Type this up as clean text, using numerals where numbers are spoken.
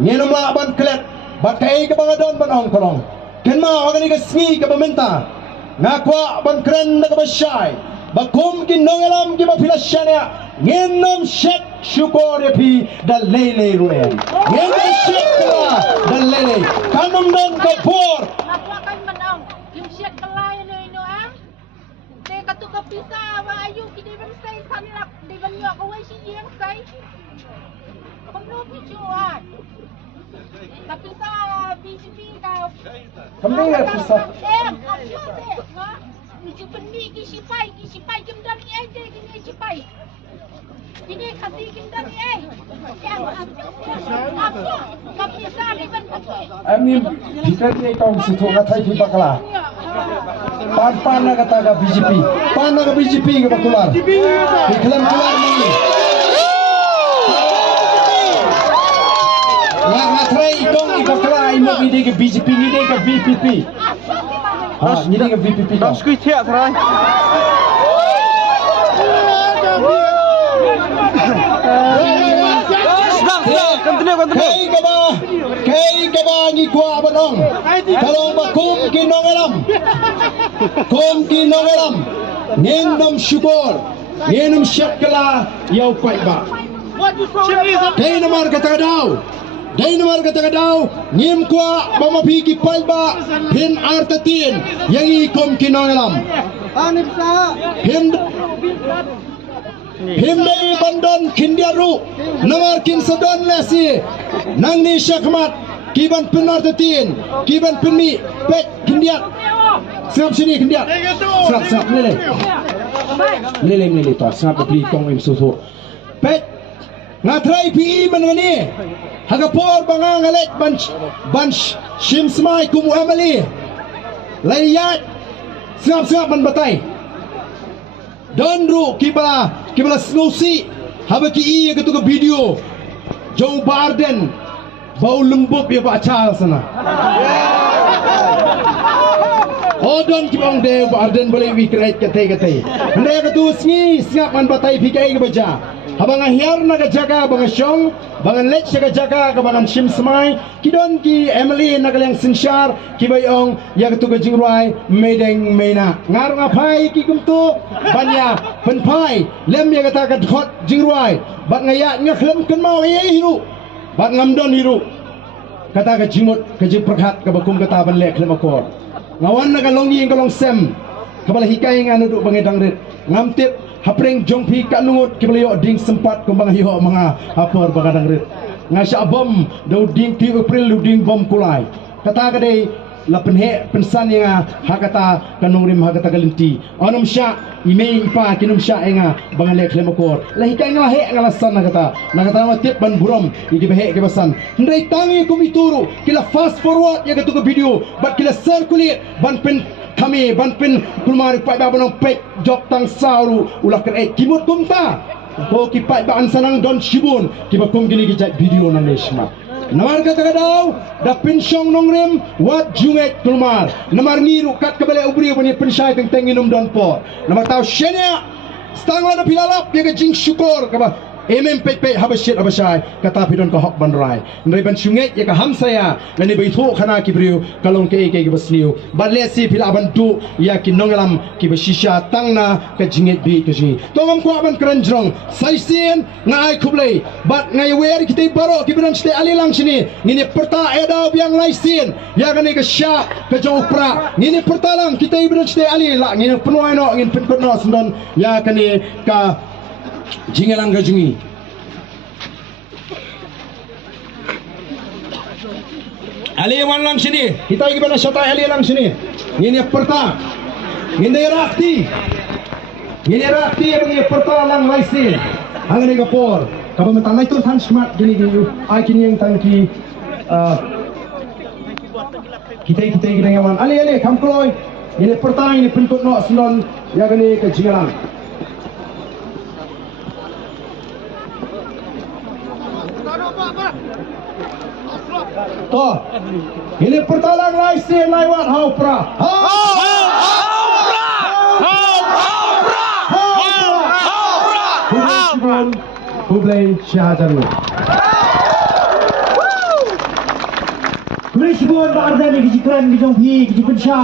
ngenum la ban klet bakai ke bangadon ban ong kolong kenma organi ke sngi ke bamenta ngakwa ban kren na ke basyai bakum ki nongelam ki bafilasyania ngenum syek syukur pi dan lele ruen ngenum syek kala dan lele kanum don kapur ngakwa kan menang yung syek kala ino te katuka pisa wa ayu ki di ban sai sanilak di ban yo ko wai si yang sai kamno pichuan tapi sa BGP ka kami ya pisa ni jupeni ki sipai kim dan ni ai de ki ni sipai ini kasi kim dan ni ai yang apa kapisa ni ban ami kita ni kaum situ ngatai pi bakala pan na kata ka BJP pan na ka BJP ke bakular iklan keluar ni ngatrai ikong ibakala imo ide ke BJP ni de ke VPP ni de ke VPP Đọc squid thiệt thôi. Kay kaba ni kwa banong kalong bakum kinongelam kum kinongelam ngendom syukur ngendom syakala yau paiba kay namar kata daw ngim kwa mamapiki paiba pin artatin yang ikom kinongelam Himdai bandon kindiaru namar kin sadon lesi nang ni syakmat kiban penar tetin kiban penmi pet kindiat siap sini kindiat siap lele to siap beli kong im susu pet ngatrai pi menani hagapor bangang alet banch shimsmai kumu amali layat siap man batai Donru kibala snosi habaki iya ketuka video Joe Biden bau lembut ya Pak Charles sana. Odon kibong de Biden boleh wikret kate. Hendak ketu sengi siap man batai pikai ke baca. Habang ahyar naga jaga bang syong bang let jaga jaga ke bang shim semai kidon ki Emily naga yang sinsyar ki bayong ya ketu ke jingruai medeng mena ngar ngapai ki kumtu banya penpai lem ya kata ke khot jingruai bak ngaya ngaklem ken mau ye hiru bak ngamdon hiru kata ke jimut ke jiprhat ke bakum kata ban lek lem akor ngawan naga longi ke long sem kepala hikai nganu duk bangedang rit ngamtip hapring jongpi kat lungut kibaliyo ding sempat kumbang hiho mga hapor bagadang rit ngasya bom do ding ti April do ding bom kulai kata kadai lapen he pensan yang hakata kanong rim hakata galinti onum sya ime ipa kinum sya enga bangale klemakor lahikai ngala he ngalasan nakata matip ban burom iki behe ke basan ndai tangi kumituru kila fast forward ya ketu ke video but kila circulate ban pen kami banpin kulmari pai ba banong pek job tang sauru ulah ker kimut kumta ko ki pai ba ansanang don shibun ki ba kum gini gijat video nan lesma namar kata kadau da pinsyong nongrem wat junget kulmar namar niru kat kabale ubri bani pensyai teng tenginum don po namar tau shenya stangla da pilalap ya ke jing syukur ka ba MMPP habashai kata pidon ko hok banrai ndai ban sunget ya ka hamsaya lani baitho khana kibriu kalong ke basniu balesi pila ban tu ya kinongalam ki bashisha tangna ka jinget bi ka ji tongam ko ban kranjrong saisen ngai khublei bat ngai wer kita baro kibran ste alilang sini ngini perta eda biang laisin ya kani ka sya ka jopra ngini pertalang kita ibran ste ali la ngini penuaino ngin penkono sendon ya kani ka jingelang ka jungi ali wan lang sini kita gimana syata ali lang sini ngini perta ngini rakti ngini perta lang laisin hangani kapor kapag matanay to tan smart gini ay kini yang tangki kita gini yawan ali kamkloy ngini perta ngini penkot no sendon ya gani ka jingelang toh ini pertalang laisin laiwat haupra Hublai Syahajaru Kemudian sebuah Pak Ardan yang kejikuran kejong pi kejikuran syah.